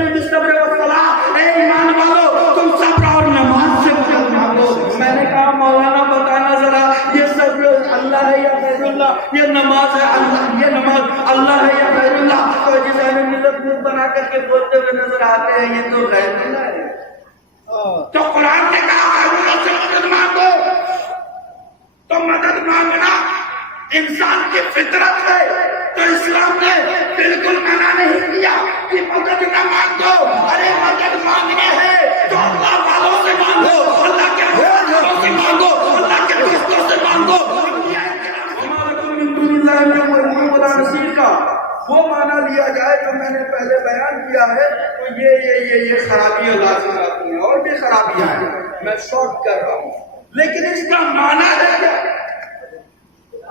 وَاسْتَعِينُوا بِالصَّبْرِ وَالصَّلَاةِ، اے ایمان والو تم صبر اور نماز سے مدد مانگو۔ میں نے کہا مولانا بتانا ذرا یہ صبر اللہ ہے یا غیر اللہ، یہ نماز ہے اللہ، یہ نماز اللہ ہے یا غیر اللہ؟ تو جس اہل ملت منہ بنا کر کے بولتے ہوئے نظر آتے ہیں یہ تو غیر اللہ ہے۔ تو قرآن نے کہا غیر اللہ سے مدد مانگو، تو مدد مانگنا انسان کی فطرت ہے، تو اسلام نے بالکل منع نہیں کیا کہ مدد نہ مانگو۔ ارے مدد مانگنا ہے تو اللہ والوں سے مانگو، اللہ کے والوں سے مانگو، اللہ کے دوستوں سے مانگو۔ کا وہ معنی لیا جائے جو میں نے پہلے بیان کیا ہے تو یہ خرابیاں لازم آتی ہیں، اور بھی خرابیاں ہیں، میں شارٹ کر رہا ہوں، لیکن اس کا معنی ہے کیا؟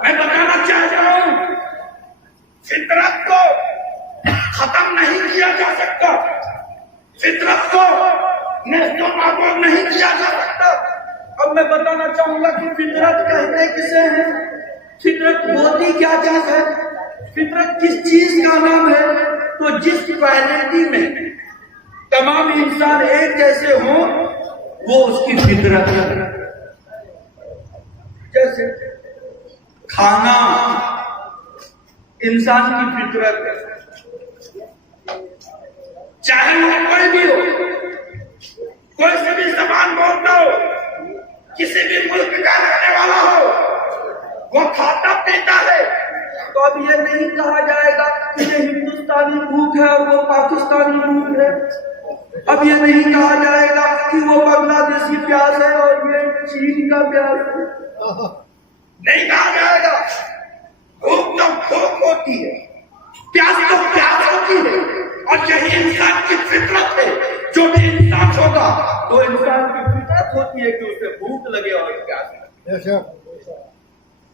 میں بتانا چاہتا ہوں فطرت کو ختم نہیں کیا جا سکتا، فطرت کو نیست و نابود نہیں کیا جا سکتا۔ اب میں بتانا چاہوں گا کہ فطرت کہتے کسے ہیں، فطرت ہوتی کیا چیز ہے، فطرت کس چیز کا نام ہے؟ تو جس کوالٹی میں تمام انسان ایک جیسے ہوں وہ اس کی فطرت ہے۔ جیسے کھانا انسان کی فطرت ہے، چاہے وہ کوئی بھی ہو، کوئی سے بھی زبان بولتا ہو، کسی بھی ملک کا رہنے والا ہو، وہ کھاتا پیتا ہے۔ تو اب یہ نہیں کہا جائے گا کہ یہ ہندوستانی بھوک ہے اور وہ پاکستانی بھوک ہے، اب یہ نہیں کہا جائے گا کہ وہ بنگلہ دیشی پیاز ہے اور یہ چین کا پیاز ہے، نہیں کہا جائے گا۔ بھوک تو بھوک ہوتی ہے، پیاس تو پیاس ہوتی ہے، اور یہی انسان کی فطرت ہے۔ جو بھی انسان ہوگا تو انسان کی فطرت ہوتی ہے کہ اسے بھوک لگے اور پیاس لگے۔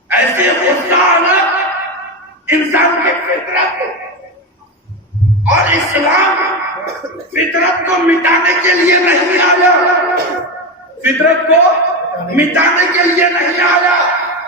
ایسے غصہ آنا انسان کی فطرت ہے، اور اسلام فطرت کو مٹانے کے لیے نہیں آیا، فطرت کو مٹانے کے لیے نہیں آیا،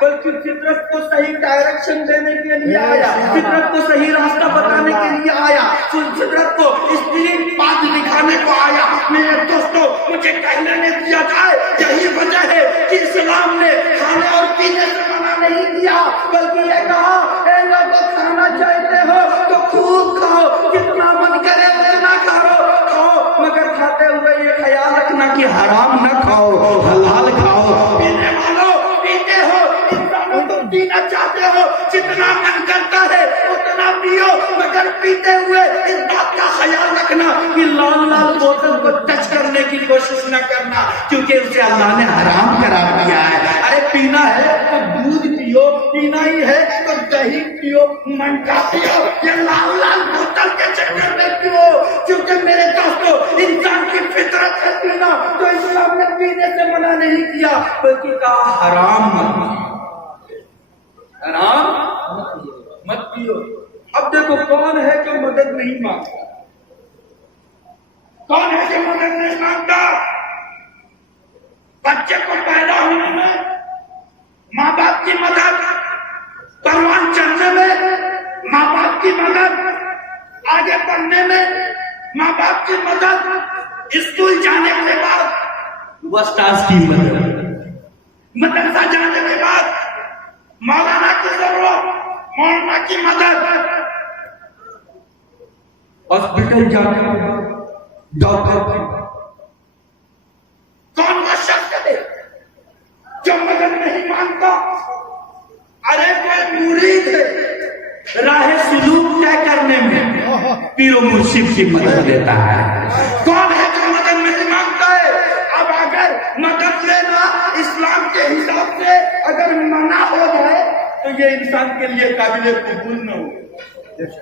بلکہ فطرت کو صحیح ڈائریکشن دینے کے لیے آیا، فطرت کو صحیح راستہ بتانے کے لیے آیا، فطرت کو اسٹریٹ پاتھ دکھانے کو آیا۔ میرے دوستو مجھے کہنے نے دیا جائے یہی وجہ ہے کہ اسلام نے کھانے اور پینے سے منع نہیں کیا، بلکہ یہ کہا اے لوگوں کھانا چاہتے ہو تو خوب کھاؤ، جتنا من کرے اتنا کھاؤ، مگر کھاتے ہوئے یہ خیال رکھنا کہ حرام نہ کھاؤ، حلال کھاؤ۔ پینے والوں پیتے ہو، انسانوں تم پینا چاہتے ہو، جتنا من کرتا ہے اتنا پیو، مگر پیتے ہوئے اس بات کا خیال رکھنا کہ لال لال بوتل کو ٹچ کرنے کی کوشش نہ کرنا، کیونکہ اسے اللہ نے حرام قرار دیا ہے۔ ارے پینا ہے تو دودھ پیو، پینا ہی ہے تو دہی پیو، منڈا پیو، یہ لال لال بوتل کے چکر میں پیو، کیونکہ میرے دوستو انسان کی فطرت ہے پینا، تو اسلام نے پینے سے منع نہیں کیا بلکہ کہا حرام مت پیو، حرام مت پیو۔ اب دیکھو کون ہے جو مدد نہیں مانگتا، کون ہے جو مدد نہیں مانگتا؟ بچے کو پیدا ہونے میں ماں باپ کی مدد، پروان چڑھنے میں ماں باپ کی مدد، آگے پڑھنے میں ماں باپ کی مدد، اسکول جانے کے بعد استاذ کی مدد، مدرسہ جانے کے بعد مولانا کی ضرورت، مولانا کی مدد، ہاسپٹل جانے کے بعد ڈاکٹر کی مدد۔ کون وہ شخص ہے جو مدد نہیں مانگتا؟ ارے کوئی مرید ہے راہ سلوک طے کرنے میں پیر و مرشد کی مدد لیتا ہے، کون ہے جو مدد نہیں مانگتا ہے؟ اب اگر مدد لینا اسلام کے حساب سے اگر منع ہو جائے تو یہ انسان کے لیے قابل قبول نہ ہو،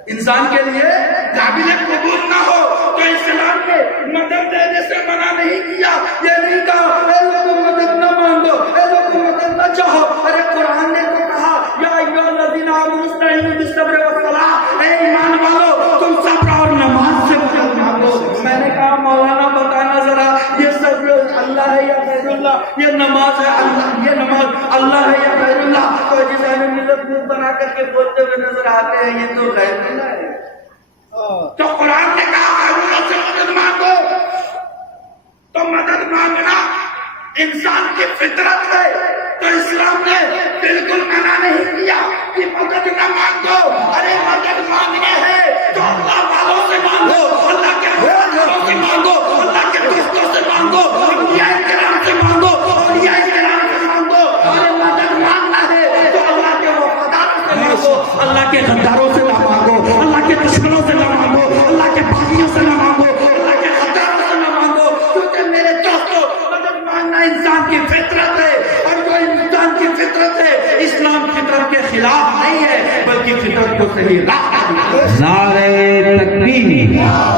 انسان کے لیے قابل قبول نہ ہو، تو اسلام نے مدد دینے سے منع نہیں کیا، یہ نہیں کہا اے لوگوں مدد نہ مانگو، اے لوگوں مدد نہ چاہو۔ ارے قرآن نے تو کہا یا ایھا الذین آمنوا استعینوا بالصبر والصلاۃ، اے ایمان والو تم صبر اور نماز سے مدد مانگو۔ میں نے کہا مولانا بتانا ذرا یہ صبر اللہ ہے یا غیر اللہ، یہ نماز ہے اللہ، یہ نماز اللہ ہے یا غیر اللہ؟ تو جس اہل ملت منہ بنا کر کے بولتے ہوئے نظر آتے ہیں یہ تو غیر اللہ ہے۔ تو قرآن نے کہا غیر اللہ سے مدد کی فطرت ہے، تو اسلام نے بالکل منع نہیں کیا کہ مدد نہ مانگو. ارے مدد مانگنے ہے تو اللہ والوں سے مانگو، اللہ کے والوں سے مانگو، اللہ کے دوستوں سے مانگو، انبیاء کرام سے مانگو، اولیاء کرام سے مانگو. ارے مدد مانگنا ہے تو اللہ کے وفاداروں سے مانگو، اللہ کے غداروں سے نہ مانگو، اللہ کے دشمنوں سے نہ مانگو، اللہ کے باغیوں سے نہ مانگو، اللہ کے غداروں سے نہ مانگو. کیونکہ میرے دوستوں مدد مانگنا انسان کی فطرت ہے، اور جو انسان کی فطرت ہے اسلام فطرت کے خلاف نہیں ہے بلکہ فطرت کو صحیح راہ پر لاتا ہے. نعرہ تکبیر.